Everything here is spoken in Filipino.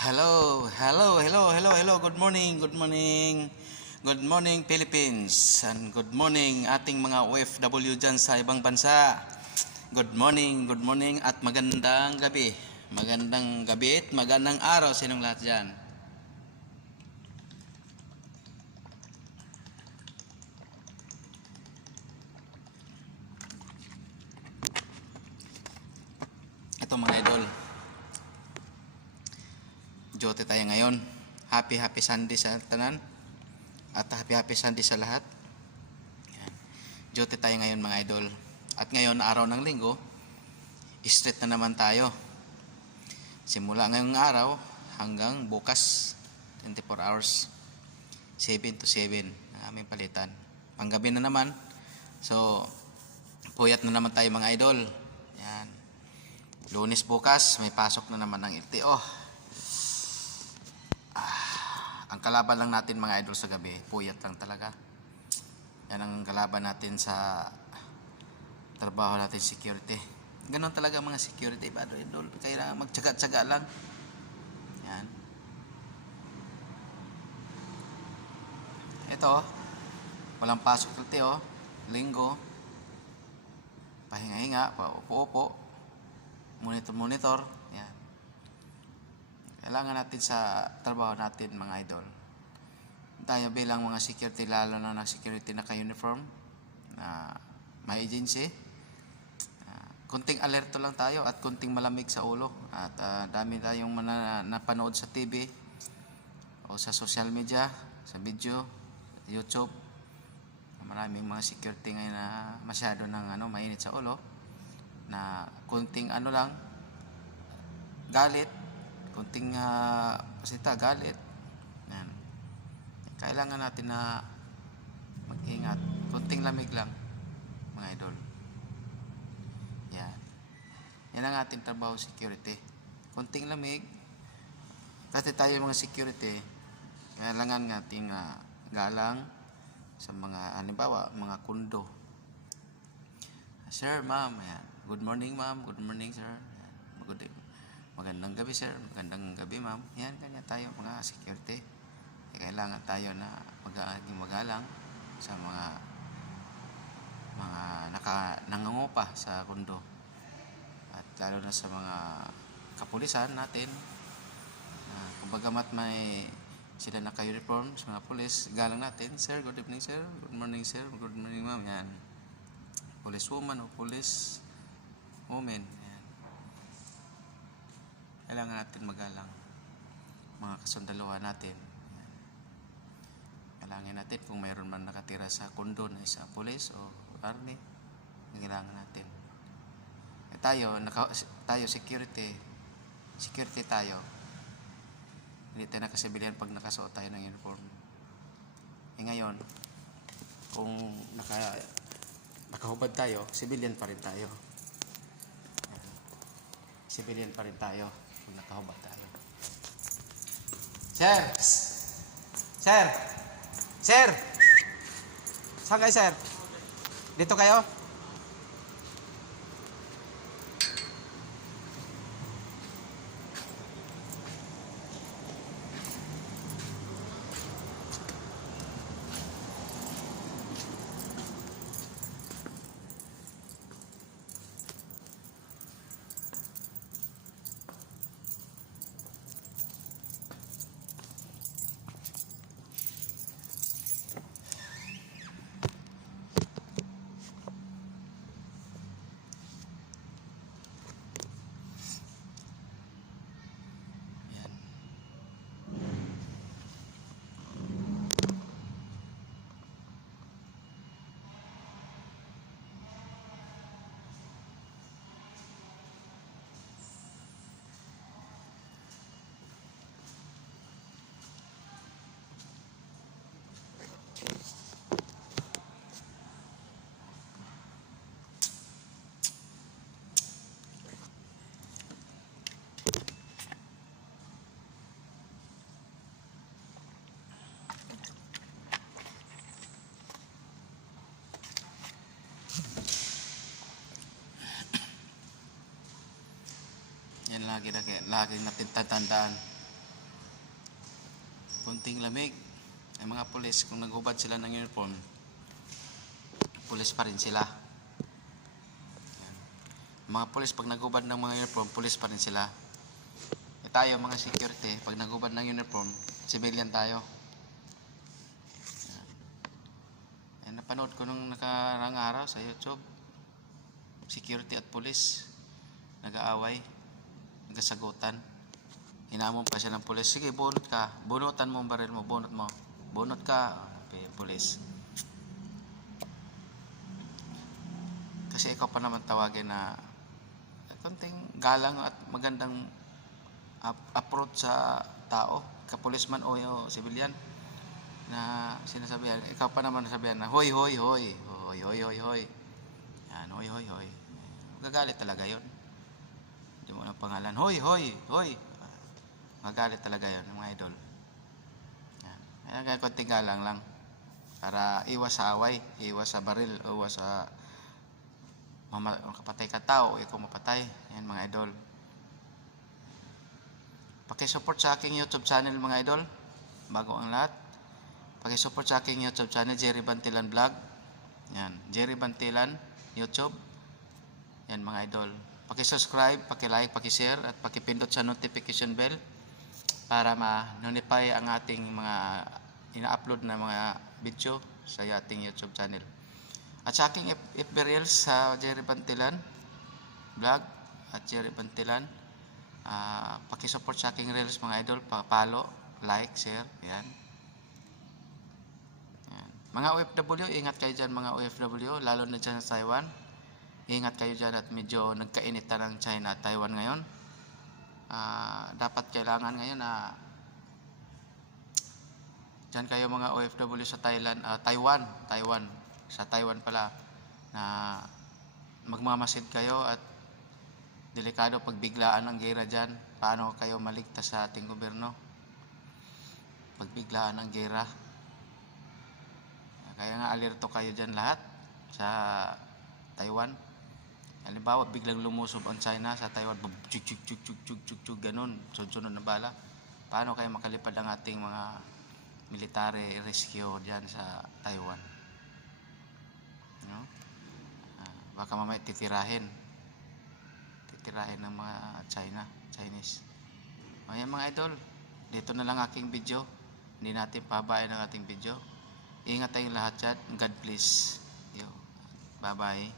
Hello, hello, hello, hello, hello. Good morning, good morning. Good morning Philippines and good morning ating mga OFW dyan sa ibang bansa. Good morning at magandang gabi. Magandang gabi at magandang araw sa inyong lahat dyan. Ito mga idol. Jote tayo ngayon. Happy Sunday sa tanan. At happy Sunday sa lahat. Yan. Jote tayo ngayon mga idol. At ngayon, araw ng linggo, straight na naman tayo. Simula ngayong araw hanggang bukas, 24 hours, 7 to 7, aming palitan. Panggabi na naman. So, puyat na naman tayo mga idol. Yan. Lunes bukas, may pasok na naman ng LTO. Ang kalaban lang natin mga idol sa gabi, puyat lang talaga. Yan ang kalaban natin sa trabaho natin, security. Ganon talaga mga security, idol. Kaya magtsaga-tsaga lang. Yan. Ito, walang pasok LTO, linggo. Pahinga-hinga, paupo-upo, monitor. Yan. Kailangan natin sa trabaho natin mga idol. Tayo bilang mga security, lalo na security naka-uniform, na may agency, kunting alerto lang tayo at kunting malamig sa ulo. At dami tayong napanood sa TV o sa social media, sa video, YouTube. Maraming mga security ngayon na masyado ng mainit sa ulo, na kunting lang, galit, kunting pasita, galit. Yan. Kailangan natin na mag-ingat. Kunting lamig lang mga idol. Yan. Yan ang ating trabaho, security. Kunting lamig. Kasi tayo mga security, kailangan nating galang sa mga, halimbawa, mga kundo. Sir, ma'am, yan. Good morning, ma'am. Good morning, sir. Yan. Magandang gabi, sir. Magandang gabi, ma'am. Yan, kanya tayo mga security. Kailangan tayo na magalang sa mga nangangupa sa kundo. At lalo na sa mga kapulisan natin. Kumbagamat may sila naka-uniform sa mga pulis, galang natin. Sir, good evening, sir. Good morning, sir. Good morning, ma'am. Yan. Police woman o police woman. Yan. Kailangan natin magalang. Mga kasundaluhan natin. Yan. Kailangan natin kung mayroon man nakatira sa kundo na isa police o army, kailangan natin. Tayo security tayo. Hindi tayo nakasibilihan pag nakasuot tayo ng uniform. Ngayon, kung nakahubad tayo, civilian pa rin tayo. Civilian pa rin tayo kung nakahubad tayo. Sir! Sir! Sir! Saan kayo, sir? Dito kayo? Yan lagi natin tatandaan. kunting lamig. Ang mga pulis, kung naghubad sila ng uniform, pulis pa rin sila. Yan. Mga pulis, pag naghubad ng mga uniform, pulis pa rin sila. Tayo mga security, pag naghubad ng uniform, civilian tayo. Yan. Napanood ko nung nakarang araw sa YouTube, security at pulis nag-aaway, nagsasagutan. Hinamon pa siya ng pulis, sige bunot ka, bunutan mo ang baril mo, bunot mo, bunot ka, pulis. Kasi ikaw pa naman tawagin na konting galang at magandang approach sa tao, kapulisman o civilian, na sinasabihan, ikaw pa naman nasabihan na hoy hoy hoy, hoy hoy hoy hoy, yan, hoy hoy hoy, gagalit talaga yon. Hindi mo ng pangalan, hoy hoy hoy, magalit talaga yon mga idol. Yan, kaya konting galang lang para iwas sa away, iwas sa baril, iwas sa kapatay ka tao, ikaw mapatay. Yan mga idol. Paki-support sa aking YouTube channel mga idol. Bago ang lahat, paki-support sa aking YouTube channel, Jerry Bantilan Vlog. Yan, Jerry Bantilan YouTube. Yan mga idol. Paki-subscribe, paki-like, paki-share at paki-pindot sa notification bell para ma-notify ang ating mga ina-upload na mga video sa ating YouTube channel. At sa aking FB Reels sa Jerry Bantilan Vlog at Jerry Bantilan, paki-support sa aking Reels mga idol, pa-follow, like, share, yan. Yan. Mga OFW, ingat kayo dyan mga OFW, lalo na dyan sa Taiwan. Ingat kayo dyan at medyo nagkainitan ng China at Taiwan ngayon. Dapat kailangan ngayon na dyan kayo mga OFW sa Taiwan, sa Taiwan pala, na magmamasid kayo at delikado pag biglaan ang gera dyan. Paano kayo maligtas sa ating gobyerno pag biglaan ang gera? Kaya nga alerto kayo dyan lahat sa Taiwan. Halimbawa biglang lumusob ang China sa Taiwan, chuk ganun, sunod na bala. Paano kayo makalipad ang ating mga military rescue dyan sa Taiwan? No? Baka mamaya titirahin ng mga Chinese. Ayan mga idol, dito na lang aking video. Hindi natin pabayan ang ating video. Ingat tayong lahat dyan. God bless. Bye bye.